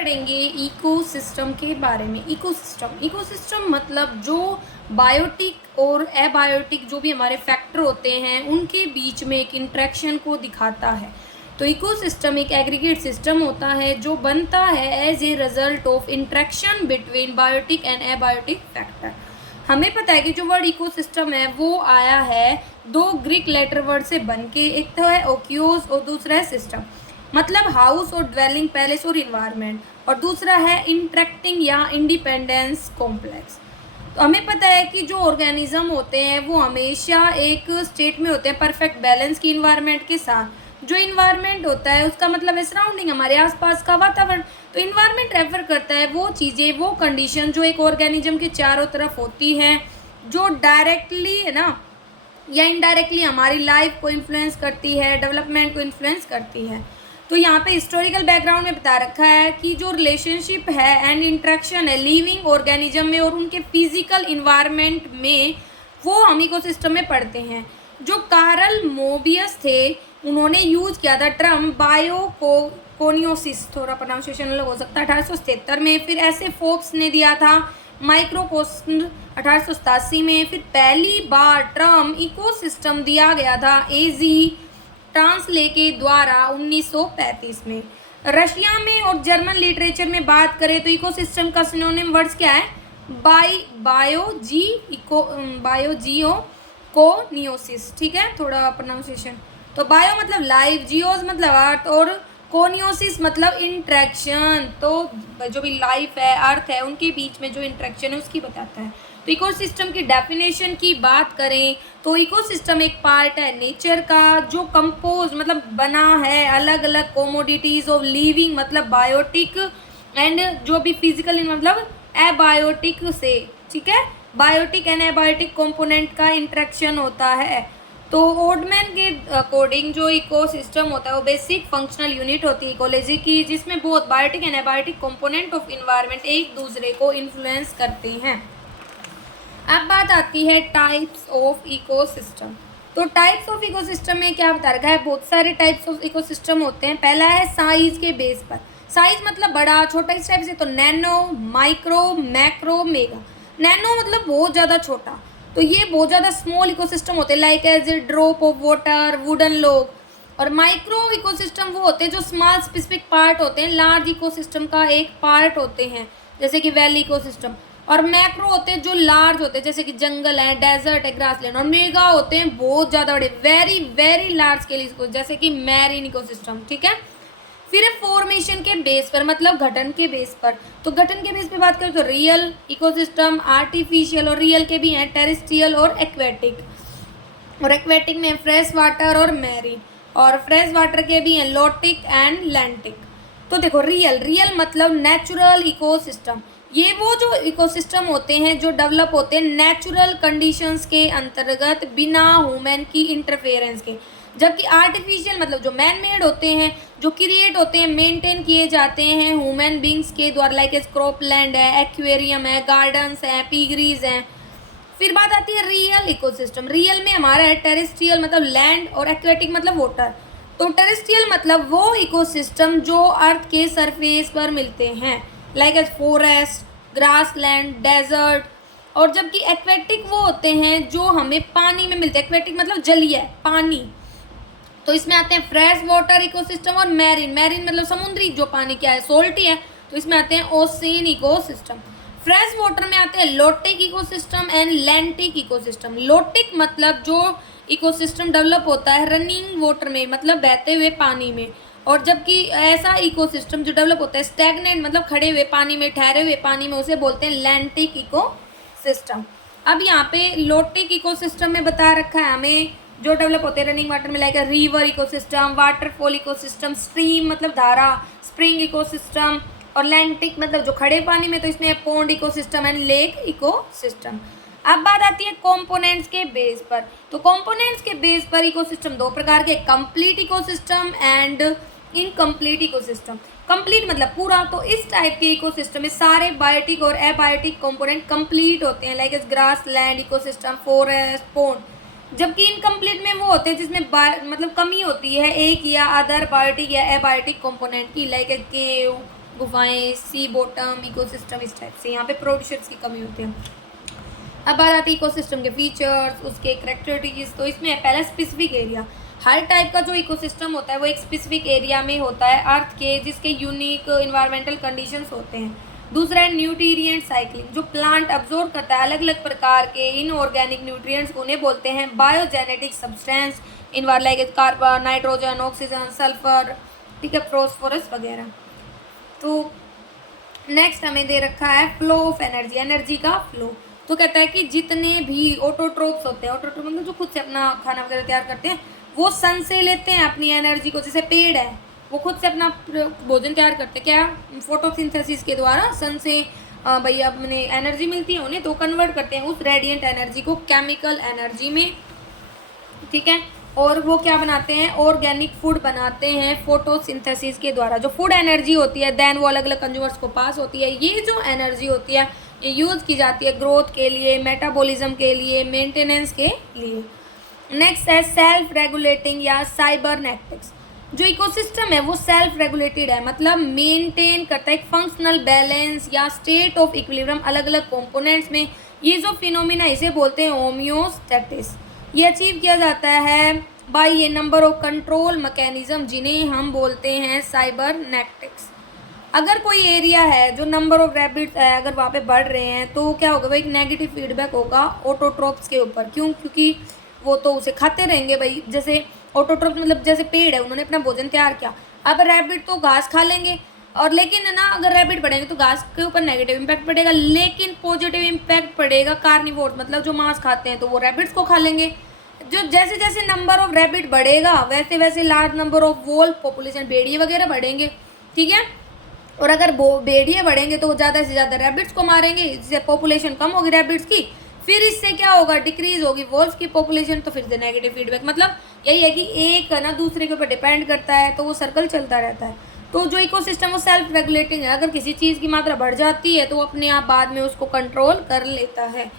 पढ़ेंगे इकोसिस्टम के बारे में। इकोसिस्टम मतलब जो बायोटिक और एबायोटिक जो भी हमारे फैक्टर होते हैं उनके बीच में एक इंट्रैक्शन को दिखाता है। तो इकोसिस्टम एक एग्रीगेट सिस्टम होता है जो बनता है as a result of interaction between biotic and abiotic factor. हमें पता है कि जो वर्ड इकोसिस्टम है वो आया है दो ग्रीक लेटर वर्ड से बन के, एक तो है ओक्योस और दूसरा है सिस्टम, मतलब हाउस और ड्वेलिंग, पैलेस और इन्वायरमेंट, और दूसरा है इंटरेक्टिंग या इंडिपेंडेंस कॉम्प्लेक्स। तो हमें पता है कि जो ऑर्गेनिज्म होते हैं वो हमेशा एक स्टेट में होते हैं परफेक्ट बैलेंस की इन्वायरमेंट के साथ। जो इन्वायरमेंट होता है उसका मतलब है सराउंडिंग, हमारे आसपास का वातावरण। तो इन्वायरमेंट रेफर करता है वो चीज़ें, वो कंडीशन जो एक ऑर्गेनिज्म के चारों तरफ होती हैं, जो डायरेक्टली है ना या इनडायरेक्टली हमारी लाइफ को इन्फ्लुएंस करती है, डेवलपमेंट को इन्फ्लुएंस करती है। तो यहाँ पे हिस्टोरिकल बैकग्राउंड में बता रखा है कि जो रिलेशनशिप है एंड इंट्रैक्शन है लिविंग ऑर्गेनिज्म में और उनके फिजिकल इन्वायरमेंट में, वो हम इकोसिस्टम में पढ़ते हैं। जो कार्ल मोबियस थे उन्होंने यूज किया था टर्म बायोकोनियोसिस, थोड़ा प्रोनाउंसिएशन अलग हो सकता है, 1877 में। फिर ऐसे फोक्स ने दिया था माइक्रोकोस्म 1887 में। फिर पहली बार टर्म इकोसिस्टम दिया गया था एजी ट्रांसले के द्वारा 1935 में। रशिया में और जर्मन लिटरेचर में बात करें तो इकोसिस्टम का सिनोनिम वर्ड्स क्या है? बायोजियो कोनियोसिस। ठीक है, थोड़ा प्रोनाउंसिएशन। तो बायो मतलब लाइफ, जियोस मतलब अर्थ, और कोनियोसिस मतलब इंट्रैक्शन। तो जो भी लाइफ है, अर्थ है, उनके बीच में जो इंट्रैक्शन है उसकी बताता है। तो इकोसिस्टम की डेफिनेशन की बात करें तो इकोसिस्टम एक पार्ट है नेचर का जो कंपोज मतलब बना है अलग अलग कोमोडिटीज ऑफ लिविंग मतलब बायोटिक एंड जो भी फिजिकल मतलब एबायोटिक से। ठीक है, बायोटिक एंड एबायोटिक कंपोनेंट का इंट्रैक्शन होता है। तो ओडमैन के अकॉर्डिंग जो इकोसिस्टम होता है वो बेसिक फंक्शनल यूनिट होती है इकोलॉजी की, जिसमें both biotic and abiotic component of environment एक दूसरे को इन्फ्लुएंस करते हैं। अब बात आती है टाइप्स ऑफ इकोसिस्टम। तो टाइप्स ऑफ इकोसिस्टम में क्या बता रखा है? बहुत सारे टाइप्स ऑफ इकोसिस्टम होते हैं। पहला है साइज के बेस पर। साइज मतलब बड़ा छोटा, इस टाइप से। तो nano, micro, macro, mega. Nano मतलब बहुत ज़्यादा छोटा, तो ये बहुत ज़्यादा स्मॉल इकोसिस्टम होते हैं, like as a drop of water, wooden log. और माइक्रो इकोसिस्टम वो होते हैं जो स्मॉल स्पेसिफिक पार्ट होते हैं, लार्ज इकोसिस्टम का एक पार्ट होते हैं, जैसे कि वैली इकोसिस्टम। और मैक्रो होते हैं जो लार्ज होते हैं, जैसे कि जंगल है, डेजर्ट है, ग्रासलैंड। और मेगा होते हैं बहुत ज़्यादा बड़े, very very large scale eco, जैसे कि मैरीन इकोसिस्टम। ठीक है, फिर है फॉर्मेशन के बेस पर मतलब गठन के बेस पर। तो गठन के बेस पे बात करें तो रियल इकोसिस्टम, आर्टिफिशियल, और रियल के भी हैं टेरेस्ट्रियल और एक्वेटिक। और एक्वेटिक में फ्रेश वाटर और मैरीन, और फ्रेश वाटर के भी हैं लोटिक एंड लैंटिक। तो देखो रियल मतलब नेचुरल इकोसिस्टम। ये वो जो इकोसिस्टम होते हैं जो डेवलप होते हैं नेचुरल कंडीशंस के अंतर्गत बिना ह्यूमन की इंटरफेरेंस के। जबकि आर्टिफिशियल मतलब जो मैन मेड होते हैं, जो क्रिएट होते हैं, मेंटेन किए जाते हैं ह्यूमन बींग्स के द्वारा, लाइक स्क्रॉपलैंड है, एक्वेरियम है, गार्डन्स हैं, पिगरीज हैं। फिर बात आती है रियल इकोसिस्टम। रियल में हमारा है टेरेस्ट्रियल मतलब लैंड, और एक्वेटिक मतलब वाटर। तो टेरेस्ट्रियल मतलब वो इकोसिस्टम जो अर्थ के सरफेस पर मिलते हैं, like as forest, grassland, desert. और जबकि एक्वेटिक वो होते हैं जो हमें पानी में मिलते हैं। एक्वेटिक मतलब जलीय, पानी। तो इसमें आते हैं फ्रेश वाटर इकोसिस्टम और मैरीन। मैरीन मतलब समुद्री, जो पानी क्या है, सोल्टी है, तो इसमें आते हैं ओशियन इकोसिस्टम। फ्रेश वाटर में आते हैं lotic ecosystem and lentic ecosystem. Lotic मतलब जो इकोसिस्टम डेवलप होता है रनिंग वाटर में मतलब बहते हुए पानी में। और जबकि ऐसा इकोसिस्टम जो डेवलप होता है स्टैग्नेंट मतलब खड़े हुए पानी में, ठहरे हुए पानी में, उसे बोलते हैं लैंटिक इकोसिस्टम। अब यहाँ पे लोटिक इकोसिस्टम में बता रखा है हमें जो डेवलप होते हैं रनिंग वाटर में, like river ecosystem, waterfall ecosystem, stream मतलब धारा, स्प्रिंग इकोसिस्टम। और लैंटिक मतलब जो खड़े पानी में, तो इसमें pond ecosystem and lake ecosystem. अब बात आती है कंपोनेंट्स के बेस पर। तो कंपोनेंट्स के बेस पर इकोसिस्टम दो प्रकार के, complete ecosystem and incomplete ecosystem. Complete मतलब पूरा, तो इस टाइप के इकोसिस्टम में सारे बायोटिक और एबायोटिक कंपोनेंट कंप्लीट होते हैं, like grass land ecosystem, forest, pond. जबकि इनकम्प्लीट में वो होते हैं जिसमें मतलब कमी होती है एक या अदर बायोटिक या एबायोटिक कंपोनेंट की, लाइक केव, गुफाएं, सी बॉटम इकोसिस्टम, इस टाइप से यहाँ पे प्रोड्यूसर्स की कमी होती है। अब बात आती है इकोसिस्टम के फीचर्स, उसके करैक्टरिस्टिक्स। तो इसमें पहला स्पेसिफिक एरिया। हर टाइप का जो इकोसिस्टम होता है वो एक स्पेसिफिक एरिया में होता है अर्थ के, जिसके यूनिक इन्वायरमेंटल कंडीशंस होते हैं। दूसरा है न्यूट्रिएंट साइकिलिंग, जो प्लांट अब्जॉर्व करता है अलग अलग प्रकार के इनऑर्गेनिक न्यूट्रिएंट्स, उन्हें बोलते हैं biogenetic substance environ, like carbon, nitrogen, oxygen, sulphur, ठीक है, फॉस्फोरस वगैरह। तो नेक्स्ट हमें दे रखा है फ्लो ऑफ एनर्जी, एनर्जी का फ्लो। तो कहता है कि जितने भी ऑटोट्रोप्स होते हैं, ऑटोट्रोप मतलब जो खुद से अपना खाना वगैरह तैयार करते हैं, वो सन से लेते हैं अपनी एनर्जी को। जैसे पेड़ है, वो खुद से अपना भोजन तैयार करते हैं, क्या, फोटोसिंथेसिस के द्वारा सन से भाई अपने एनर्जी मिलती है उन्हें, तो कन्वर्ट करते हैं उस रेडिएंट एनर्जी को केमिकल एनर्जी में, ठीक है। और वो क्या बनाते हैं, ऑर्गेनिक फूड बनाते हैं फोटोसिंथेसिस के द्वारा। जो फूड एनर्जी होती है देन वो अलग अलग कंज्यूमर्स को पास होती है। ये जो एनर्जी होती है ये यूज़ की जाती है ग्रोथ के लिए, मेटाबॉलिज्म के लिए, मेंटेनेंस के लिए। नेक्स्ट है सेल्फ रेगुलेटिंग या साइबरनेटिक्स। जो इकोसिस्टम है वो सेल्फ रेगुलेटेड है, मतलब मेंटेन करता है एक फंक्शनल बैलेंस या स्टेट ऑफ इक्विलिब्रियम अलग अलग कंपोनेंट्स में। ये जो फिनोमिना इसे बोलते हैं होम्योस्टैटिस। ये अचीव किया जाता है बाय ये नंबर ऑफ कंट्रोल मैकेनिज्म, जिन्हें हम बोलते हैं साइबरनेटिक्स। अगर कोई एरिया है जो नंबर ऑफ रैबिट्स है अगर वहाँ पे बढ़ रहे हैं तो क्या होगा भाई, एक नेगेटिव फीडबैक होगा ऑटोट्रोप्स के ऊपर। क्यों? क्योंकि वो तो उसे खाते रहेंगे भाई। जैसे ऑटोट्रोप्स मतलब जैसे पेड़ है, उन्होंने अपना भोजन तैयार किया, अब रैबिट तो घास खा लेंगे, और लेकिन है ना अगर रैबिट बढ़ेंगे तो घास के ऊपर नेगेटिव इम्पैक्ट पड़ेगा, लेकिन पॉजिटिव इम्पैक्ट पड़ेगा कार्निवोर, मतलब जो मांस खाते हैं तो वो रैबिट्स को खा लेंगे। जो जैसे जैसे नंबर ऑफ रैबिट बढ़ेगा वैसे वैसे large number of wolf population, भेड़िए वगैरह बढ़ेंगे, ठीक है। और अगर भेड़िए बढ़ेंगे तो ज़्यादा से ज़्यादा रैबिट्स को मारेंगे, जिससे पॉपुलेशन कम होगी रैबिट्स की, फिर इससे क्या होगा, डिक्रीज होगी वोल्फ की पॉपुलेशन, तो फिर से नेगेटिव फीडबैक। मतलब यही है कि एक ना दूसरे के ऊपर डिपेंड करता है, तो वो सर्कल चलता रहता है। तो जो इकोसिस्टम वो सेल्फ रेगुलेटिंग है, अगर किसी चीज़ की मात्रा बढ़ जाती है तो वो अपने आप बाद में उसको कंट्रोल कर लेता है।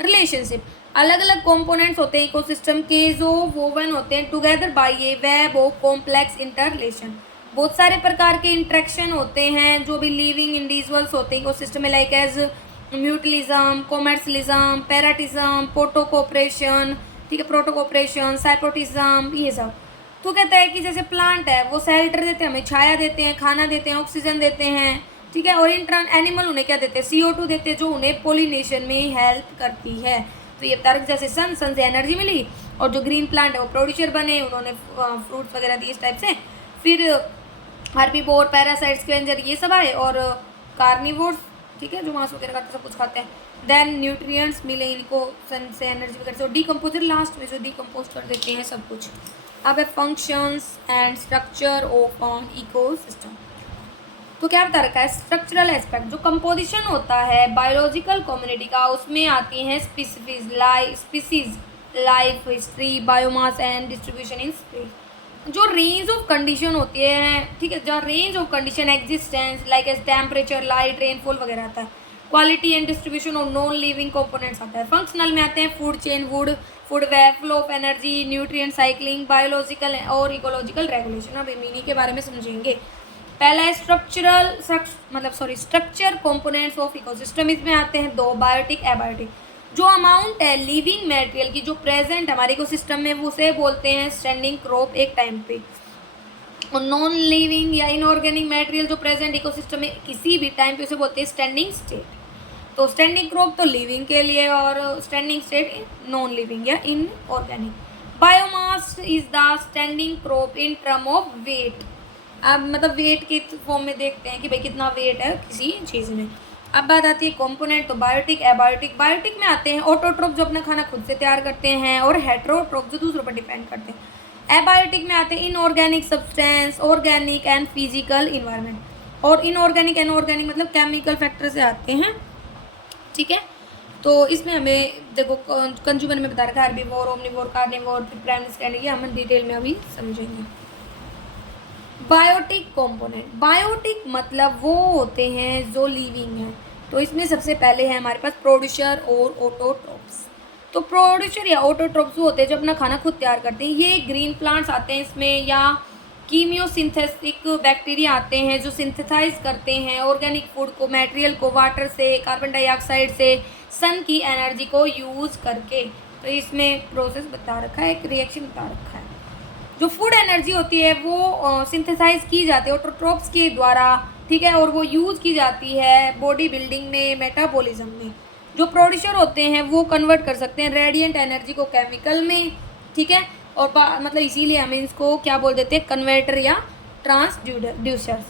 रिलेशनशिप, अलग अलग कंपोनेंट्स होते हैं इकोसिस्टम के जो वोवन होते हैं together by a web of complex interrelation. बहुत सारे प्रकार के इंट्रैक्शन होते हैं जो भी लिविंग इंडिविजुअल्स होते हैं इकोसिस्टम में, like as mutualism, कॉमर्शलिज्म, पैराटिज्म, Poto cooperation, ठीक है, प्रोटो कोऑपरेशन, साइप्रोटिज्म, ये सब। तो कहता है कि जैसे प्लांट है वो शेल्टर देते हैं, हमें छाया देते हैं, खाना देते हैं, ऑक्सीजन देते हैं, ठीक है। और इंटर्न एनिमल उन्हें क्या देते हैं, CO2 देते हैं, जो उन्हें पोलिनेशन में हेल्प करती है। तो ये बता रहे जैसे सन से एनर्जी मिली, और जो ग्रीन प्लांट है वो प्रोड्यूसर बने, उन्होंने फ्रूट्स वगैरह दिए इस टाइप से। फिर हार्बीवोर, पैरासाइट, स्कैवेंजर, ये सब आए, और कार्निवोर्स, ठीक है, जो मांस वगैरह खाते सब कुछ खाते हैं। देन न्यूट्रिएंट्स मिले इनको सन से एनर्जी वगैरह से, और डीकम्पोजर लास्ट में जो डीकम्पोज कर देते हैं सब कुछ। अब है functions and structure of on ecosystem. तो क्या बता रखा है, स्ट्रक्चरल एस्पेक्ट, जो कंपोजिशन होता है बायोलॉजिकल कम्युनिटी का, उसमें आती हैं species, life history, biomass and distribution in space. जो रेंज ऑफ कंडीशन होती है, ठीक है, जो range of condition existence like as temperature, light, rainfall वगैरह आता है। Quality and distribution of non living components आता है। फंक्शनल में आते हैं food chain, food web, flow of energy, nutrient cycling, biological और इकोलॉजिकल रेगुलेशन। अब इन्हीं के बारे में समझेंगे। पहला है स्ट्रक्चर कंपोनेंट्स ऑफ इकोसिस्टम। इसमें आते हैं दो, बायोटिक, एबायोटिक। जो अमाउंट है लिविंग मटेरियल की जो प्रेजेंट हमारे इकोसिस्टम में, वो उसे बोलते हैं स्टैंडिंग क्रॉप एक टाइम पे। और नॉन लिविंग या इनऑर्गेनिक मटेरियल जो प्रेजेंट इकोसिस्टम में किसी भी टाइम पे, उसे बोलते हैं स्टैंडिंग स्टेट। तो स्टैंडिंग क्रॉप तो लिविंग के लिए, और स्टैंडिंग स्टेट नॉन लिविंग या inorganic. Biomass is the standing crop in term of weight. अब मतलब वेट के फॉर्म में देखते हैं कि भाई कितना वेट है किसी चीज़ में। अब बात आती है कंपोनेंट, तो बायोटिक, एबायोटिक। बायोटिक में आते हैं ऑटोट्रोप जो अपना खाना खुद से तैयार करते हैं, और हेट्रोट्रोप जो दूसरों पर डिपेंड करते हैं। एबायोटिक में आते हैं inorganic substance, organic and physical environment. और इनऑर्गेनिक एनऑर्गेनिक मतलब केमिकल फैक्टर से आते हैं, ठीक है। तो इसमें हमें देखो कंज्यूमर में बता रखा है हार्बीवोर, ओमनिवोर, कार्निवोर, फिर प्राइमरी स्टैंडिंग, ये हम डिटेल में अभी समझेंगे। बायोटिक कंपोनेंट, बायोटिक मतलब वो होते हैं जो लिविंग हैं। तो इसमें सबसे पहले है हमारे पास प्रोड्यूसर और ऑटोट्रोप्स। तो प्रोड्यूसर या ऑटोट्रोप्स वो होते हैं जो अपना खाना खुद तैयार करते हैं। ये ग्रीन प्लांट्स आते हैं इसमें, या कीमियोसिंथेटिक बैक्टीरिया आते हैं जो सिंथेसाइज करते हैं ऑर्गेनिक फूड को, मटेरियल को वाटर से, कार्बन डाइऑक्साइड से, सन की एनर्जी को यूज़ करके। तो इसमें प्रोसेस बता रखा है, एक रिएक्शन बता रखा है। जो फूड एनर्जी होती है वो सिंथेसाइज की जाती है ऑटोट्रोप्स के द्वारा, ठीक है, और वो यूज़ की जाती है बॉडी बिल्डिंग में, मेटाबॉलिज्म में। जो प्रोड्यूसर होते हैं वो कन्वर्ट कर सकते हैं रेडिएंट एनर्जी को केमिकल में, ठीक है, और मतलब इसीलिए हम इसको क्या बोल देते हैं, कन्वर्टर या ट्रांसड्यूसर्स।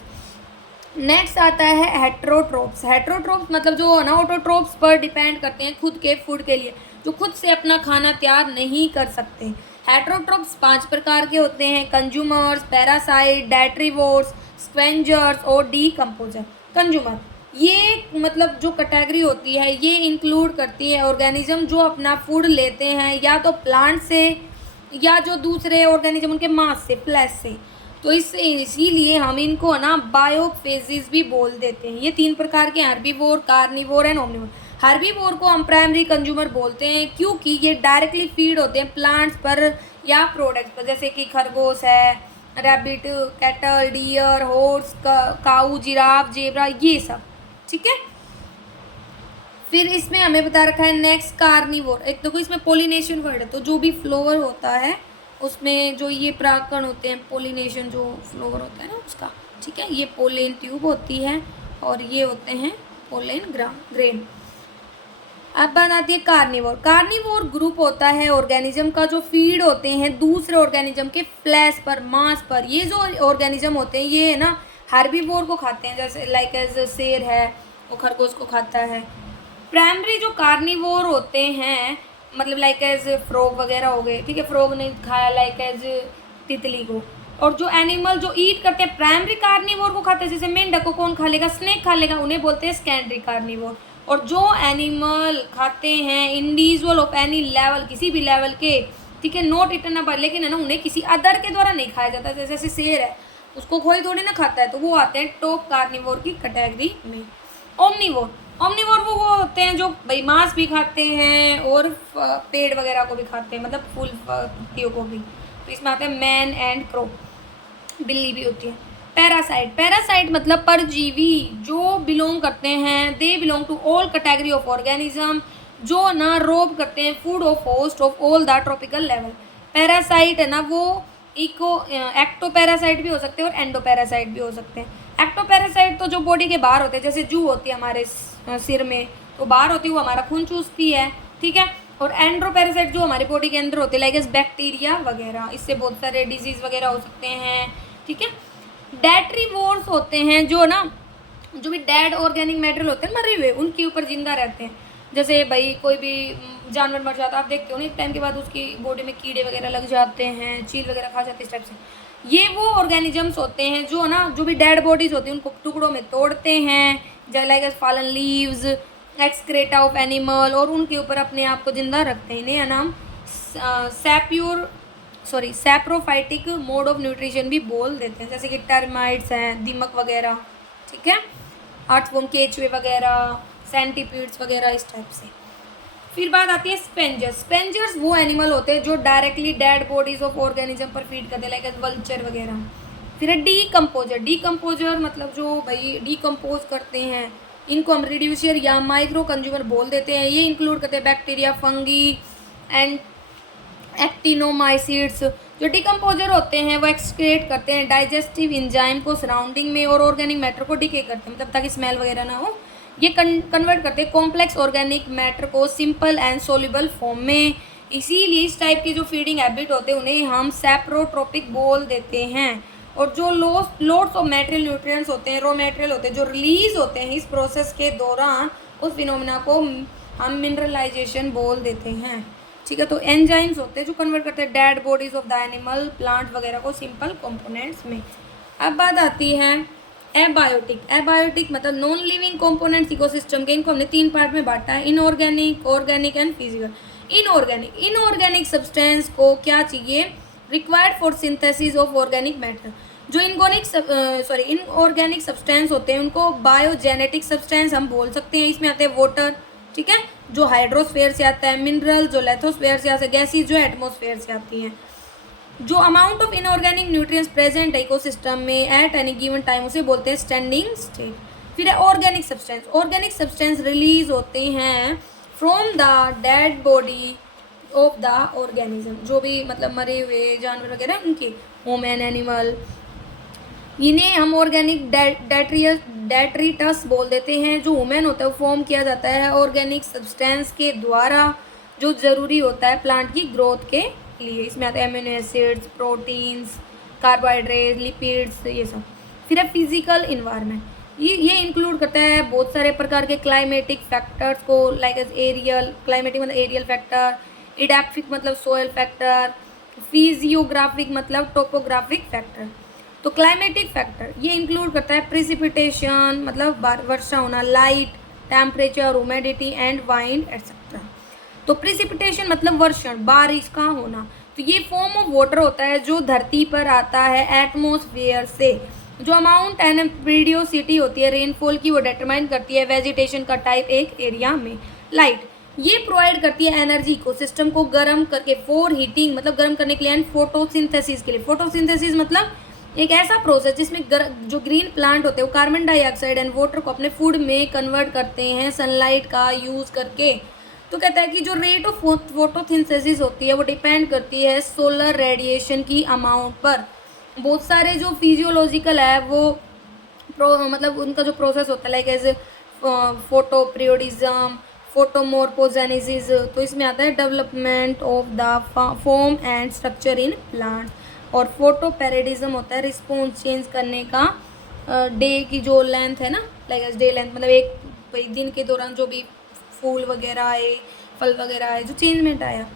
नेक्स्ट आता है हेट्रोट्रोप्स। हेट्रोट्रोप्स मतलब जो है ना ऑटोट्रोप्स पर डिपेंड करते हैं खुद के फूड के लिए, जो खुद से अपना खाना तैयार नहीं कर सकते। हेट्रोट्रोप्स 5 प्रकार के होते हैं, कंज्यूमर्स, पैरासाइट, डेट्रीवोर्स, स्क्वेंजर्स और डीकम्पोजर। कंज्यूमर ये मतलब जो कैटेगरी होती है ये इंक्लूड करती है ऑर्गेनिज्म जो अपना फूड लेते हैं या तो प्लांट से या जो दूसरे ऑर्गेनिज्म उनके मांस से, फ्लैश से। तो इसीलिए हम इनको ना बायोफेजिस भी बोल देते हैं। ये 3 प्रकार के herbivore, carnivore and omnivore. Herbivore को हम प्राइमरी कंज्यूमर बोलते हैं क्योंकि ये डायरेक्टली फीड होते हैं प्लांट्स पर या प्रोडक्ट्स पर, जैसे कि खरगोश है, रैबिट, कैटल, डियर, हॉर्स, काऊ, जिराफ, जेब्रा, ये सब, ठीक है। फिर इसमें हमें बता रखा है नेक्स्ट कार्निवोर। एक तो इसमें पोलिनेशन वर्ड है, तो जो भी फ्लोवर होता है उसमें जो ये परागकण होते हैं, पोलिनेशन जो फ्लोवर होता है ना उसका, ठीक है, ये पोलेन ट्यूब होती है और ये होते हैं पोलेन ग्रेन। अब बात आती है कार्निवोर। कार्निवोर ग्रुप होता है ऑर्गेनिज्म का जो फीड होते हैं दूसरे ऑर्गेनिज्म के फ्लैश पर, मांस पर। ये जो ऑर्गेनिज्म होते हैं ये है ना हर्बीवोर को खाते हैं, जैसे लाइक एज शेर है वो खरगोश को खाता है। प्राइमरी जो कार्निवोर होते हैं मतलब लाइक एज फ्रॉग वगैरह हो गए, ठीक है, फ्रॉग ने खाया लाइक एज तितली को। और जो एनिमल जो ईट करते हैं प्राइमरी कार्निवोर को खाते हैं, जैसे मेंढक को कौन खा लेगा, स्नेक खा लेगा, उन्हें बोलते हैं सेकेंडरी कार्निवोर। और जो एनिमल खाते हैं इंडिविजुअल ऑफ एनी लेवल, किसी भी लेवल के, ठीक है, नॉट इटन अ, लेकिन है ना उन्हें किसी अदर के द्वारा नहीं खाया जाता, जैसे शेर है उसको कोई थोड़ी ना खाता है, तो वो आते हैं टॉप कार्निवोर की कैटेगरी में। ओमनिवोर। ओमनिवोर वो होते हैं जो भाई मांस भी खाते हैं और पेड़ वगैरह को भी खाते हैं, मतलब फूल पत्तियों को भी। तो इसमें आते हैं मैन एंड क्रो, बिल्ली भी होती है। पैरासाइट। पैरासाइट मतलब परजीवी जो बिलोंग करते हैं, they belong to all category of organism, जो ना रोब करते हैं food of host of all the tropical level. Parasite है ना वो एक्टोपैरासाइट भी हो सकते हैं और एंडोपैरासाइट भी हो सकते हैं। एक्टोपैरासाइट तो जो बॉडी के बाहर होते हैं, जैसे जू होती है हमारे सिर में तो बाहर होती है वो हमारा खून चूसती है, ठीक है। और एंड्रोपैरासाइट जो हमारी बॉडी के अंदर होते हैं लाइक बैक्टीरिया वगैरह, इससे बहुत सारे डिजीज वगैरह हो सकते हैं, ठीक है। डेट्रीवोर्स होते हैं जो ना जो भी डेड ऑर्गेनिक मैटेरियल होते हैं मरे हुए उनके ऊपर जिंदा रहते हैं, जैसे भाई कोई भी जानवर मर जाता है आप देखते हो ना एक टाइम के बाद उसकी बॉडी में कीड़े वगैरह लग जाते हैं, चील वगैरह खा जाते हैं, इस टाइप से। ये वो ऑर्गेनिजम्स होते हैं जो ना जो भी डेड बॉडीज होती हैं उनको टुकड़ों में तोड़ते हैं, जैसे like fallen leaves, excreta of animal, और उनके ऊपर अपने आप को जिंदा रखते हैं। इन्हें नाम सैप्रोफाइटिक मोड ऑफ न्यूट्रिशन भी बोल देते हैं, जैसे कि टर्माइट्स हैं, दीमक वगैरह, ठीक है, आर्टवॉर्म, केचुए वगैरह, सेंटीपीड्स वगैरह, इस टाइप से। फिर बात आती है स्पेंजर्स। स्पेंजर्स वो एनिमल होते हैं जो directly dead bodies of organism पर फीड करते हैं लाइक वल्चर वगैरह। फिर है डीकम्पोजर। डीकम्पोजर मतलब जो भाई डीकम्पोज करते हैं, इनको हम रिड्यूसर या माइक्रो कंज्यूमर बोल देते हैं। ये इंक्लूड करते हैं बैक्टीरिया, फंगी एंड एक्टिनोमाइसिड्स। जो डिकम्पोजर होते हैं वो एक्सक्रेट करते हैं डाइजेस्टिव इंजाइम को सराउंडिंग में और ऑर्गेनिक मैटर को डिके करते हैं, मतलब ताकि स्मेल वगैरह ना हो। ये कन्वर्ट करते हैं कॉम्प्लेक्स ऑर्गेनिक मैटर को सिंपल एंड सोल्यूबल फॉर्म में। इसीलिए इस टाइप की जो फीडिंग हैबिट होते हैं उन्हें हम सैप्रोट्रोपिक बोल देते हैं। और जो लोड्स ऑफ मटेरियल न्यूट्रिएंट्स होते हैं, रॉ मटेरियल होते हैं जो रिलीज होते हैं इस प्रोसेस के दौरान, उस फिनोमिना को हम मिनरलाइजेशन बोल देते हैं, ठीक है। तो एंजाइम्स होते हैं जो कन्वर्ट करते हैं dead bodies of the animal, plant वगैरह को सिंपल कंपोनेंट्स में। अब बात आती है एबायोटिक। एबायोटिक मतलब नॉन लिविंग कंपोनेंट्स इकोसिस्टम के, इनको हमने 3 पार्ट में बांटा है, inorganic, organic and physical. Inorganic substance को क्या चाहिए, required for synthesis of organic matter. जो इनऑर्गेनिक सब्सटेंस होते हैं उनको बायोजेनेटिक सब्सटेंस हम बोल सकते हैं। इसमें आते हैं वाटर, ठीक है, जो हाइड्रोस्फेयर से आता है, मिनरल जो लेथोस्फेयर से आते हैं, गैसेस जो एटमॉस्फेयर से आती हैं। जो amount of inorganic nutrients present है इकोसिस्टम में एट एनी गिवन टाइम उसे बोलते हैं स्टैंडिंग स्टेट। फिर है organic substance. Organic substance release होते हैं from the dead body of the organism, जो भी मतलब मरे हुए जानवर वगैरह उनके, ह्यूमन एनिमल, इन्हें हम ऑर्गेनिक डेट्रिटस बोल देते हैं। जो ह्यूमन होता है वो फॉर्म किया जाता है ऑर्गेनिक सब्सटेंस के द्वारा, जो ज़रूरी होता है प्लांट की ग्रोथ के लिए। इसमें आते हैं amino acids, proteins, carbohydrate, lipids, ये सब। फिर है फिजिकल इन्वायरमेंट। ये इंक्लूड करता है बहुत सारे प्रकार के क्लाइमेटिक फैक्टर्स को, लाइक एज एरियल, क्लाइमेटिक मतलब एरियल फैक्टर, इडेप्टिक मतलब सोयल फैक्टर, फिजियोग्राफिक मतलब टोपोग्राफिक फैक्टर। तो क्लाइमेटिक फैक्टर ये इंक्लूड करता है प्रेसिपिटेशन मतलब वर्षा होना, light, temperature, humidity and wind etcetera. तो प्रेसिपिटेशन मतलब वर्षण, बारिश का होना। तो ये फॉर्म ऑफ वाटर होता है जो धरती पर आता है एटमॉस्फेयर से। जो अमाउंट एंड पीरियोडिसिटी होती है रेनफॉल की वो डिटरमाइन करती है वेजिटेशन का टाइप एक एरिया में। लाइट ये प्रोवाइड करती है एनर्जी को सिस्टम को गर्म करके, फॉर हीटिंग मतलब गर्म करने के लिए, एंड फोटोसिंथेसिस के लिए। फोटोसिंथेसिस मतलब एक ऐसा प्रोसेस जिसमें जो ग्रीन प्लांट होते हैं वो कार्बन डाइऑक्साइड एंड वाटर को अपने फूड में कन्वर्ट करते हैं सनलाइट का यूज़ करके। तो कहता है कि जो रेट ऑफ फोटोसिंथेसिस होती है वो डिपेंड करती है सोलर रेडिएशन की अमाउंट पर। बहुत सारे जो फिजियोलॉजिकल है वो मतलब उनका जो प्रोसेस होता है लाइक एज फोटो पीरियोडिज्म, फोटोमोर्फोजेनेसिस, तो इसमें आता है development of the form and structure in plants. और फोटो पैरेडिज्म होता है रिस्पॉन्स चेंज करने का, डे की जो लेंथ है ना, लाइक एज डे लेंथ मतलब एक दिन के दौरान जो भी फूल वगैरह आए, फल वगैरह आए, जो चेंजमेंट आया,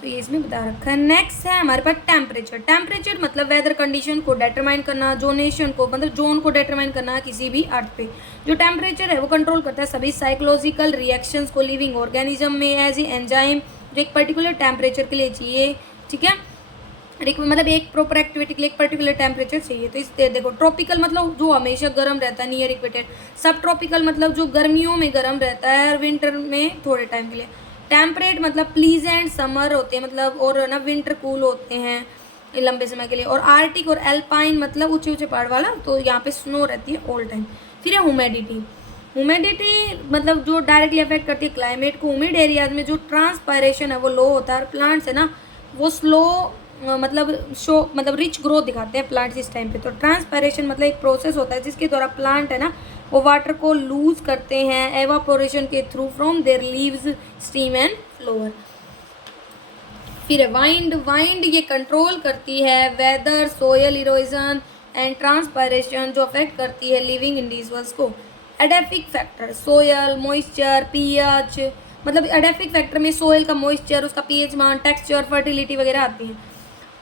तो ये इसमें बता रखा है। नेक्स्ट है हमारे पास टेम्परेचर। टेम्परेचर मतलब वेदर कंडीशन को डिटरमाइन करना, जोनेशन को मतलब जोन को डिटरमाइन करना किसी भी अर्थ पे। जो टेम्परेचर है वो कंट्रोल करता है सभी साइकोलॉजिकल रिएक्शंस को लिविंग ऑर्गेनिज्म में एज ए एंजाइम, जो एक पर्टिकुलर टेम्परेचर के लिए चाहिए, ठीक है। मतलब एक प्रॉपर एक्टिविटी के लिए एक पर्टिकुलर टेम्परेचर चाहिए। तो इस देखो ट्रॉपिकल मतलब जो हमेशा गर्म रहता है नियर इक्वेटर, सब ट्रॉपिकल मतलब जो गर्मियों में गर्म रहता है और विंटर में थोड़े टाइम के लिए। टेम्परेट मतलब प्लीजेंट समर होते हैं मतलब, और ना विंटर कूल होते हैं लंबे समय के लिए। और आर्टिक और एल्पाइन मतलब ऊंचे ऊंचे पहाड़ वाला, तो यहाँ पे स्नो रहती है ऑल टाइम। फिर है ह्यूमिडिटी। ह्यूमिडिटी मतलब जो डायरेक्टली अफेक्ट करती है क्लाइमेट को। ह्यूमिड एरियाज में जो ट्रांसपायरेशन है वो लो होता है और प्लांट्स है ना वो स्लो मतलब रिच ग्रोथ दिखाते हैं प्लांट्स इस टाइम पे। तो ट्रांसपायरेशन मतलब एक प्रोसेस होता है जिसके द्वारा प्लांट है ना वो वाटर को लूज करते हैं एवापोरेशन के through from their leaves, stem and flower. फिर है वाइंड। वाइंड ये कंट्रोल करती है weather, soil erosion and transpiration जो अफेक्ट करती है लिविंग इंडिविजुअल्स को। Edaphic factor soil, moisture, pH मतलब एडेफिक फैक्टर में सोयल का मॉइस्चर, उसका पीएच मान, टेक्सचर, फर्टिलिटी वगैरह आती है।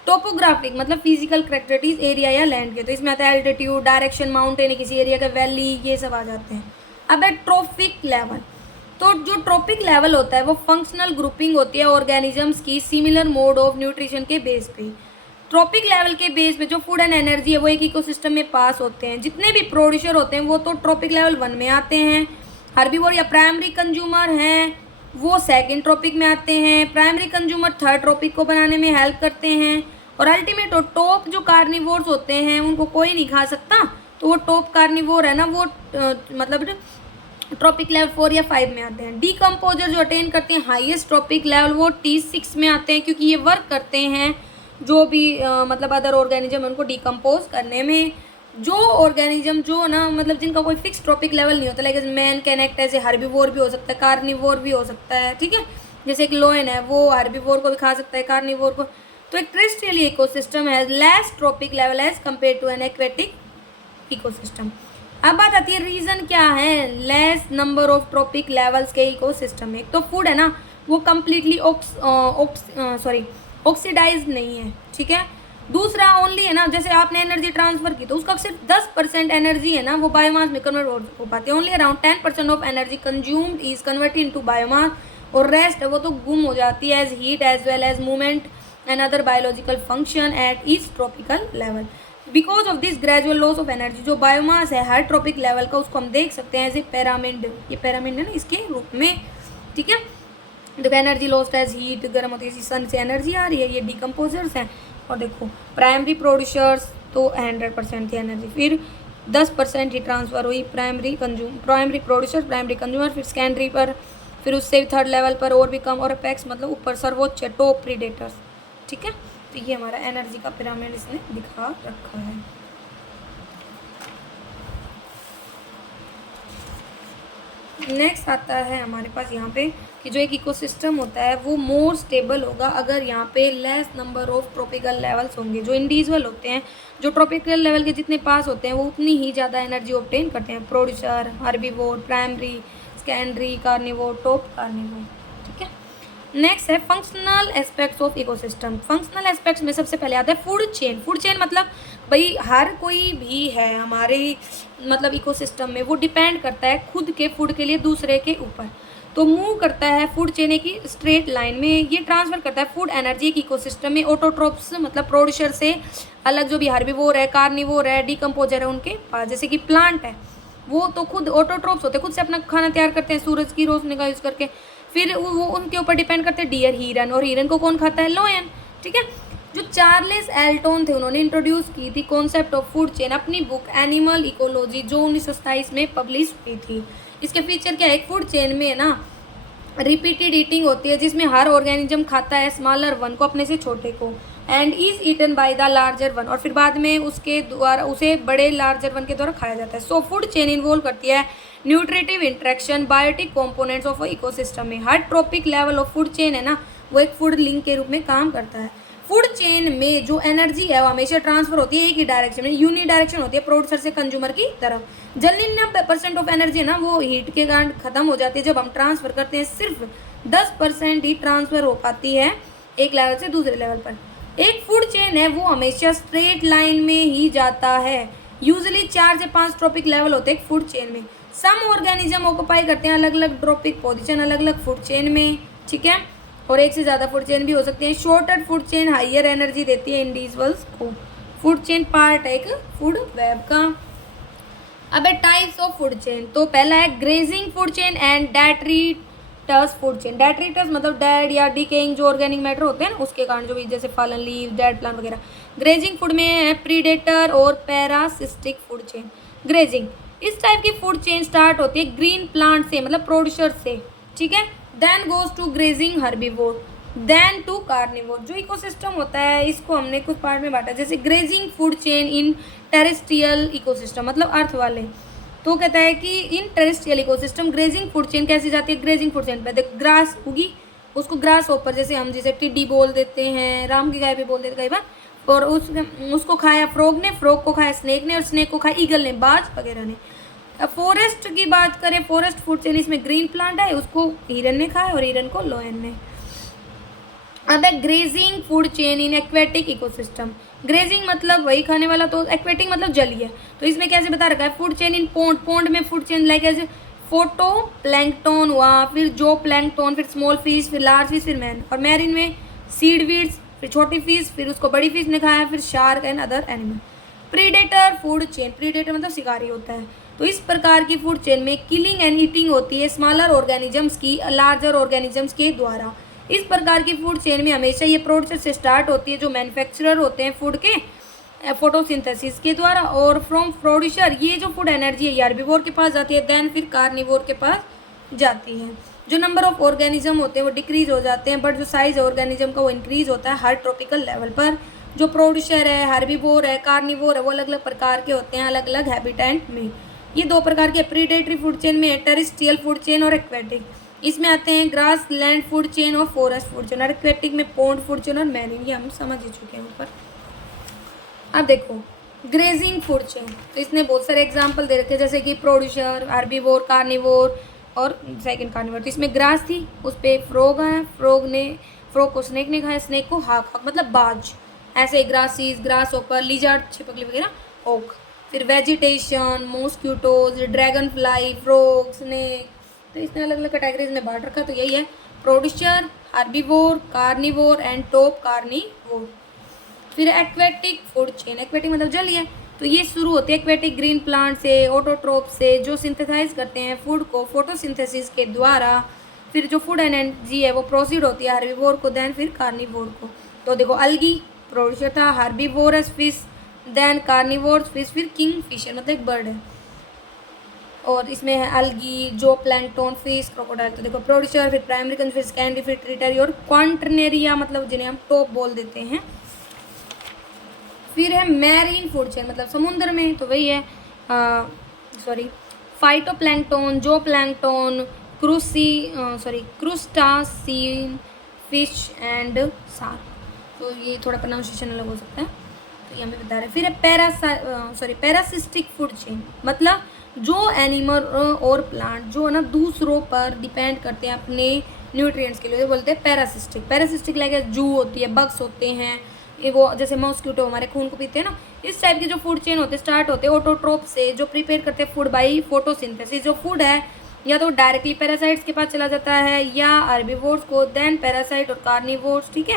टोपोग्राफिक मतलब फिजिकल करेक्टरिटीज एरिया या लैंड के, तो इसमें आता है एल्टीट्यूड, डायरेक्शन, माउंटेन है किसी एरिया का, वैली, ये सब आ जाते हैं। अब है ट्रॉपिक लेवल। तो जो ट्रॉपिक लेवल होता है वो फंक्शनल ग्रुपिंग होती है ऑर्गेनिजम्स की सिमिलर मोड ऑफ न्यूट्रिशन के बेस पे। ट्रॉपिक लेवल के बेस पे जो फूड एंड एनर्जी है वो एक इकोसिस्टम में पास होते हैं। जितने भी प्रोड्यूसर होते हैं वो तो ट्रॉपिक लेवल 1 में आते हैं, हर्बीवोर या प्राइमरी कंज्यूमर हैं वो सेकंड ट्रॉपिक में आते हैं, प्राइमरी कंज्यूमर थर्ड ट्रॉपिक को बनाने में हेल्प करते हैं। और अल्टीमेट और टॉप जो कार्निवोर्स होते हैं उनको कोई नहीं खा सकता, तो वो टॉप कार्निवोर है ना वो मतलब ट्रॉपिक लेवल 4 या 5 में आते हैं। डीकम्पोजर जो अटेन करते हैं हाईएस्ट ट्रॉपिक लेवल वो T6 में आते हैं, क्योंकि ये वर्क करते हैं जो भी मतलब अदर ऑर्गेनिज्म उनको डिकम्पोज करने में। जो ऑर्गेनिज्म जो ना मतलब जिनका कोई फिक्स ट्रॉपिक लेवल नहीं होता, like man can act as a herbivore भी हो सकता है, कार्निवोर भी हो सकता है, ठीक है। जैसे एक लोयन है वो हर्बीवोर को भी खा सकता है, कार्निवोर को। तो एक terrestrial ecosystem has less trophic level as compare to an aquatic ecosystem. अब बात आती है रीज़न क्या है less number of trophic levels के इकोसिस्टम में। एक तो फूड है ना वो कम्प्लीटली ऑक्सीडाइज नहीं है, ठीक है। दूसरा ओनली है ना जैसे आपने एनर्जी ट्रांसफर की तो उसका सिर्फ 10% एनर्जी है ना वो बायोमास में कन्वर्ट हो पाती है। Only around 10% of energy consumed is converted into biomass, और रेस्ट है वो तो गुम हो जाती है as heat as well as movement and other biological function at each tropical level. Because of this gradual loss of energy जो biomass है हर ट्रॉपिक लेवल का उसको हम देख सकते हैं एज ए पिरामिड, ये पिरामिड है ना इसके रूप में, ठीक है। जब एनर्जी लॉस्ट एज हीट, गर्म होती है सन से एनर्जी आ रही है, ये डिकम्पोजर्स हैं। और देखो प्राइमरी प्रोड्यूसर्स तो 100% थी एनर्जी, फिर 10% ही ट्रांसफ़र हुई प्राइमरी प्रोड्यूसर, प्राइमरी कंज्यूमर, फिर सेकेंडरी पर, फिर उससे भी थर्ड लेवल पर और भी कम, और अपेक्स मतलब ऊपर सर्वोच्च टॉप प्रीडेटर्स। ठीक है, तो ये हमारा एनर्जी का पिरामिड इसने दिखा रखा है। नेक्स्ट आता है हमारे पास यहाँ पे कि जो एक इकोसिस्टम होता है वो मोर स्टेबल होगा अगर यहाँ पे less number of tropical levels होंगे। जो इंडिविजुअल होते हैं, जो ट्रॉपिकल लेवल के जितने पास होते हैं वो उतनी ही ज़्यादा एनर्जी ऑब्टेन करते हैं। Producer, herbivore, primary, secondary, carnivore, top carnivore. ठीक है, नेक्स्ट है functional aspects of ecosystem. Functional aspects में सबसे पहले आता है फूड चेन। फूड चेन मतलब भाई हर कोई भी है हमारे मतलब इकोसिस्टम में, वो डिपेंड करता है खुद के फूड के लिए दूसरे के ऊपर, तो मूव करता है फूड चेन की स्ट्रेट लाइन में। ये ट्रांसफर करता है फूड एनर्जी एक इकोसिस्टम में ऑटोट्रोप्स मतलब प्रोड्यूसर से अलग, जो भी हर्बीवोर है, कार्निवोर है, डिकम्पोजर है उनके पास। जैसे कि प्लांट है वो तो खुद ऑटोट्रोप्स होते हैं, खुद से अपना खाना तैयार करते हैं सूरज की रोशनी का यूज़ करके। फिर वो उनके ऊपर डिपेंड करते हैं डियर, हिरन, और हिरन को कौन खाता है? लायन। ठीक है, जो चार्ल्स एल्टन थे उन्होंने इंट्रोड्यूस की थी कॉन्सेप्ट ऑफ फूड चेन अपनी बुक एनिमल इकोलॉजी जो 1927 में पब्लिश हुई थी। इसके फीचर क्या है? एक फूड चेन में है ना रिपीटेड ईटिंग होती है जिसमें हर ऑर्गेनिज्म खाता है स्मॉलर वन को, अपने से छोटे को, and is eaten by the larger one, और फिर बाद में उसके द्वारा उसे बड़े लार्जर वन के द्वारा खाया जाता है। सो फूड चेन इन्वॉल्व करती है nutritive interaction biotic components of ecosystem में। हर trophic level of food chain है ना वो एक फूड लिंक के रूप में काम करता है। फूड चेन में जो एनर्जी है वो हमेशा ट्रांसफर होती है एक ही डायरेक्शन में, यूनि डायरेक्शन होती है प्रोड्यूसर से कंज्यूमर की तरफ। जनरली 90% ऑफ एनर्जी है ना वो हीट के कारण खत्म हो जाती है जब हम ट्रांसफर करते हैं, सिर्फ 10% ही ट्रांसफर हो पाती है एक लेवल से दूसरे लेवल पर। एक फूड चेन है वो हमेशा स्ट्रेट लाइन में ही जाता है। यूजुअली 4 से 5 ट्रॉपिक लेवल होते हैं एक फूड चेन में। सम ऑर्गेनिज्म ऑक्यूपाई करते हैं अलग अलग ट्रॉपिक पोजीशन अलग अलग फूड चेन में। ठीक है, और एक से ज़्यादा फूड चेन भी हो सकते हैं। Shorter food chain higher energy देती है इंडिविजुअल्स को। फूड चेन पार्ट है एक फूड वेब का। अब है टाइप्स ऑफ फूड चेन। तो पहला है grazing food chain and detritus food chain. Detritus मतलब डेड या डिकेइंग जो ऑर्गेनिक मैटर होते हैं ना उसके कारण, जो भी जैसे फॉलन लीव, डेड प्लांट वगैरह। ग्रेजिंग फूड में है प्रीडेटर और पैरासिस्टिक फूड चेन। ग्रेजिंग इस टाइप की फूड चेन स्टार्ट होती है ग्रीन प्लांट से मतलब प्रोड्यूसर से। ठीक है, then goes to grazing herbivore, then to carnivore. जो इकोसिस्टम होता है इसको हमने कुछ पार्ट में बांटा, जैसे grazing food chain in terrestrial ecosystem मतलब अर्थ वाले। तो कहता है कि in terrestrial ecosystem grazing food chain कैसी जाती है? ग्रेजिंग फूड चेन पे देखो ग्रास उगी, उसको ग्रास ऊपर, जैसे हम जिसे टिड्डी बोल देते हैं, राम की गाय भी बोल देते कई बार, और उसको खाया फ्रॉग ने, फ्रॉग को खाया स्नेक ने, और स्नेक को खाया ईगल ने, बाज वगैरह ने। फॉरेस्ट की बात करें, फॉरेस्ट फूड चेन इसमें ग्रीन प्लांट है उसको हिरन ने खाया और हिरन को लायन ने। अब है grazing food chain in aquatic ecosystem. Grazing मतलब वही खाने वाला, तो एक्वेटिक मतलब जलीय। तो इसमें कैसे बता रखा है? Food chain in pond, pond में food chain like as phytoplankton हुआ, फिर जो प्लैंकटन, फिर स्मॉल फिश, फिर लार्ज फिश, फिर मैन, और मैरिन में सीड वीड्स, फिर छोटी फिश, फिर उसको बड़ी फिश ने खाया, फिर shark and other animal. Predator food chain, predator मतलब शिकारी होता है। तो इस प्रकार की फूड चेन में किलिंग एंड ईटिंग होती है स्मॉलर ऑर्गेनिजम्स की लार्जर ऑर्गेनिजम्स के द्वारा। इस प्रकार की फूड चेन में हमेशा ये प्रोड्यूसर से स्टार्ट होती है जो मैन्युफैक्चरर होते हैं फूड के फोटोसिंथेसिस के द्वारा, और फ्रॉम प्रोड्यूसर ये जो फूड एनर्जी है हर्बीवोर के पास जाती है, देन फिर कार्निवोर के पास जाती है। जो नंबर ऑफ ऑर्गेनिज्म होते हैं वो डिक्रीज हो जाते हैं, बट जो साइज ऑर्गेनिज्म का वो इंक्रीज होता है हर ट्रॉपिकल लेवल पर। जो प्रोड्यूसर है, हर्बीवोर है, कार्निवोर है, वो अलग अलग प्रकार के होते हैं अलग अलग हैबिटेट में। ये दो प्रकार के प्रीडेटरी फूड चेन में टेरेस्ट्रियल फूड चेन और एक्वेटिक। इसमें आते हैं ग्रास लैंड फूड चेन और फॉरेस्ट फूड चेन, और एक्वेटिक में पोंड फूड चेन और मैरिन, ये हम समझ ही चुके हैं ऊपर। अब देखो ग्रेजिंग फूड चेन, तो इसने बहुत सारे एग्जाम्पल दे रखे हैं जैसे कि प्रोड्यूसर, हर्बीवोर, कार्निवोर और सेकंड कार्निवोर। तो इसमें ग्रास थी, उस पर फ्रॉग है, फ्रॉग को स्नेक ने खाया, स्नेक को हाक मतलब बाज, ऐसे ग्रासीज, ग्रास ओपर, लिजर्ड, छिपकली वगैरह, ओक। फिर vegetation, mosquitoes, dragon fly, frog, snake, तो इसने अलग अलग कैटेगरीज में बांट रखा। तो यही है producer, herbivore, carnivore and top carnivore. फिर एक्वेटिक फूड चेन, एक्वेटिक मतलब जलीय। तो ये शुरू होती है एक्वेटिक ग्रीन प्लांट से, ऑटोट्रोप से, जो सिंथेसाइज करते हैं फूड को फोटोसिंथेसिस के द्वारा। फिर जो फूड एनर्जी है वो प्रोसीड होती है हर्बीवोर को, देन फिर कार्निवोर को। तो देखो अलगी प्रोड्यूसर था, herbivorous fish, then carnivorous fish, फिर किंग फिशर मतलब एक बर्ड है, और इसमें है अलगी, जो प्लैंकटन फिश, क्रोकोडाइल। तो देखो प्रोड्यूसर, फिर प्राइमरी कंजूस, सेकेंडरी, फिर ट्रिटरी और क्वांटरनेरिया मतलब जिन्हें हम टॉप बोल देते हैं। फिर है मैरीन फूड चेन मतलब समुद्र में, तो वही है फाइटोप्लैंक्टन, जो प्लैंक्टन, क्रूस्टासीन फिश एंड शार्क। तो ये थोड़ा प्रोनाउंसिएशन अलग हो सकता है, तो ये हमें बता रहे हैं। फिर है पैरासिस्टिक फूड चेन मतलब जो एनिमल और प्लांट जो है ना दूसरों पर डिपेंड करते हैं अपने न्यूट्रिएंट्स के लिए, बोलते हैं पैरासिस्टिक। पैरासिस्टिक लाइक जू होती है, बग्स होते हैं, ये वो जैसे मॉस्किटो हमारे खून को पीते हैं ना, इस टाइप के जो फूड चेन होते हैं स्टार्ट होते हैं ऑटोट्रोप से, जो प्रिपेयर करते हैं फूड बाई फोटोसिंथेसिस। जो फूड है या तो डायरेक्टली पैरासाइट्स के पास चला जाता है या हर्बीवोर्स को, देन पैरासाइट और कार्निवोर्स, ठीक है।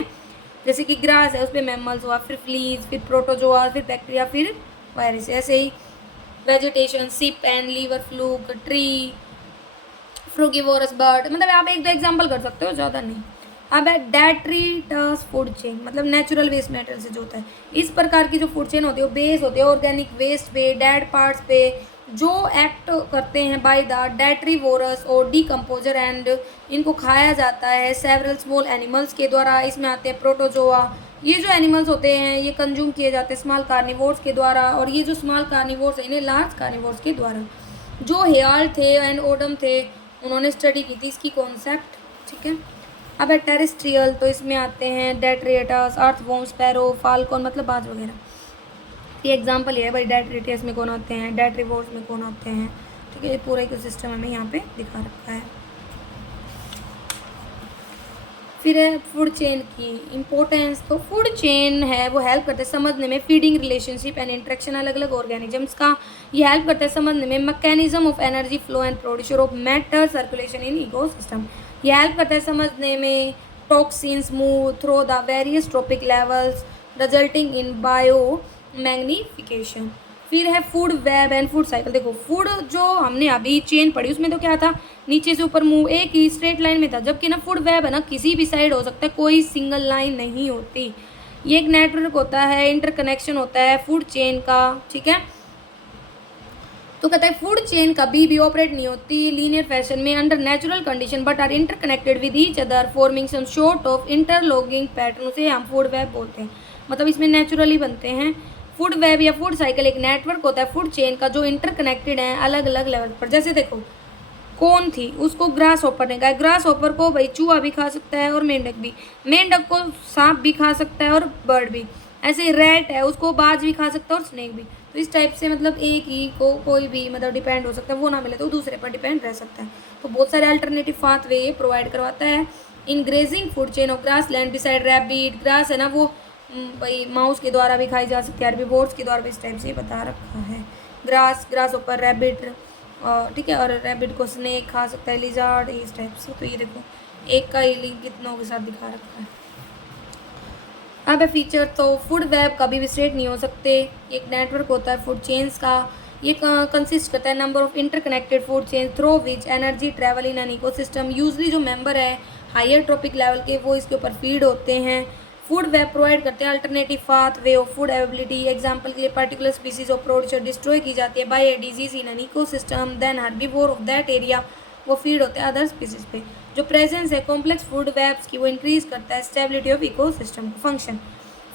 जैसे कि ग्रास है उस पर मैमल्स हुआ, फिर फ्लीज, फिर प्रोटोजोआ, फिर बैक्टीरिया, फिर वायरस। ऐसे ही vegetation, sheep and liver fluke, tree, frugivorous bird, मतलब आप एक दो एग्जाम्पल कर सकते हो, ज़्यादा नहीं। अब है डेट्रिटस फूड चेन मतलब नेचुरल वेस्ट मैटर से जो होता है। इस प्रकार की जो फूड चेन होती है वो बेस होती है ऑर्गेनिक वेस्ट पे, डेड पार्ट्स पे, जो एक्ट करते हैं बाय द डेट्रीवोरस और डीकम्पोजर, एंड इनको खाया जाता है सेवरल स्मॉल एनिमल्स के द्वारा। इसमें आते हैं प्रोटोजोआ, ये जो एनिमल्स होते हैं ये कंज्यूम किए जाते हैं स्मॉल कार्निवोर्स के द्वारा, और ये जो स्मॉल कार्निवोर्स है इन्हें लार्ज कार्निवोर्स के द्वारा। जो हेयाल थे एंड ओडम थे उन्होंने स्टडी की थी इसकी कॉन्सेप्ट, ठीक है। अब है टेरेस्ट्रियल, तो इसमें आते हैं डेट्रिएटस, अर्थवॉर्म, स्पैरो, फाल्कन मतलब बाज वगैरह। ये एग्जांपल है भाई, डेट्रिएटस में कौन आते हैं, डेट्रीवोर्स में कौन आते हैं, ठीक है। ये पूरा इकोसिस्टम हमें यहाँ पे दिखा रखा है। फिर है फूड चेन की इम्पोर्टेंस। तो फूड चेन है वो हेल्प करते हैं समझने में फीडिंग रिलेशनशिप एंड इंट्रैक्शन अलग अलग ऑर्गेनिजम्स का। ये हेल्प करता है समझने में mechanism of energy flow and producer of matter circulation in ecosystem. ये हेल्प करता है समझने में toxins move through the various trophic levels resulting in bio magnification. फिर है food web and food cycle. देखो फूड जो हमने अभी चेन पढ़ी उसमें तो क्या था, नीचे से ऊपर मूव एक ही स्ट्रेट लाइन में था, जबकि ना फूड वेब है ना किसी भी साइड हो सकता है, कोई सिंगल लाइन नहीं होती। ये एक नेटवर्क होता है, इंटरकनेक्शन होता है फूड चेन का, ठीक है। तो कहता है फूड चेन कभी भी ऑपरेट नहीं होती लीनियर फैशन में under natural condition but are interconnected with each other forming some sort of interlocking pattern, से हम फूड वेब बोलते हैं। मतलब इसमें नेचुरली बनते हैं। फूड वेब या फूड साइकिल एक नेटवर्क होता है फूड चेन का जो इंटरकनेक्टेड है अलग अलग लेवल पर। जैसे देखो कौन थी, उसको ग्रास हॉपर ने कहा, ग्रास हॉपर को भाई चूहा भी खा सकता है और मेंढक भी, मेंढक को सांप भी खा सकता है और बर्ड भी। ऐसे रेट है उसको बाज भी खा सकता है और स्नेक भी। तो इस टाइप से मतलब एक ही को कोई भी मतलब डिपेंड हो सकता है, वो ना मिले तो दूसरे पर डिपेंड रह सकता है। तो बहुत सारे अल्टरनेटिव पाथवे ये प्रोवाइड करवाता है। In grazing food chain of grassland beside rabbit, grass है ना वो भाई माउस के द्वारा भी खाई जा सकती है, हर्बीवोर्स के द्वारा भी इस टाइप से बता रखा है। ग्रास ऊपर रैबिट, ठीक है, और रैबिट को स्नेक खा सकता है, लिजार्ड, इस टाइप से। तो ये देखो एक का ही लिंक कितनों के साथ दिखा रखा है। अब है फीचर, तो फूड वेब कभी भी स्ट्रेट नहीं हो सकते, एक नेटवर्क होता है फूड चेन्स का। ये कंसिस्ट करता है number of interconnected food chain through which energy travel in an ecosystem. Usually जो मेंबर है हायर ट्रॉपिक लेवल के वो इसके ऊपर फीड होते हैं। फूड वेब प्रोवाइड करते हैं alternative pathway of food availability. Example के लिए particular species of producer destroy की जाती है by a disease in an ecosystem, then herbivore of that area वो फीड होते हैं अदर स्पीसीज पे। जो प्रेजेंस है कॉम्प्लेक्स फूड वेब्स की वो इंक्रीज करता है stability of ecosystem function.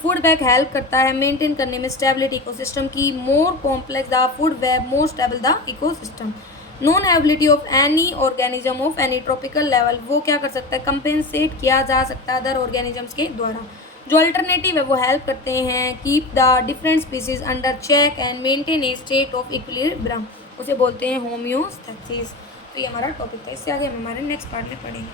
Food web help करता है मेंटेन करने में स्टेबिलिटी इकोसिस्टम की। More complex the food web more stable the ecosystem. Non ability of any organism of any tropical level, वो क्या कर सकता है कंपेंसेट किया जा सकता है अदर ऑर्गेनिजम्स के द्वारा। जो अल्टरनेटिव है वो हेल्प करते हैं keep the different species under check and maintain a state of equilibrium, उसे बोलते हैं होम्योस्टैसिस। तो ये हमारा टॉपिक था, इससे आगे हम हमारे नेक्स्ट पार्ट में पढ़ेंगे।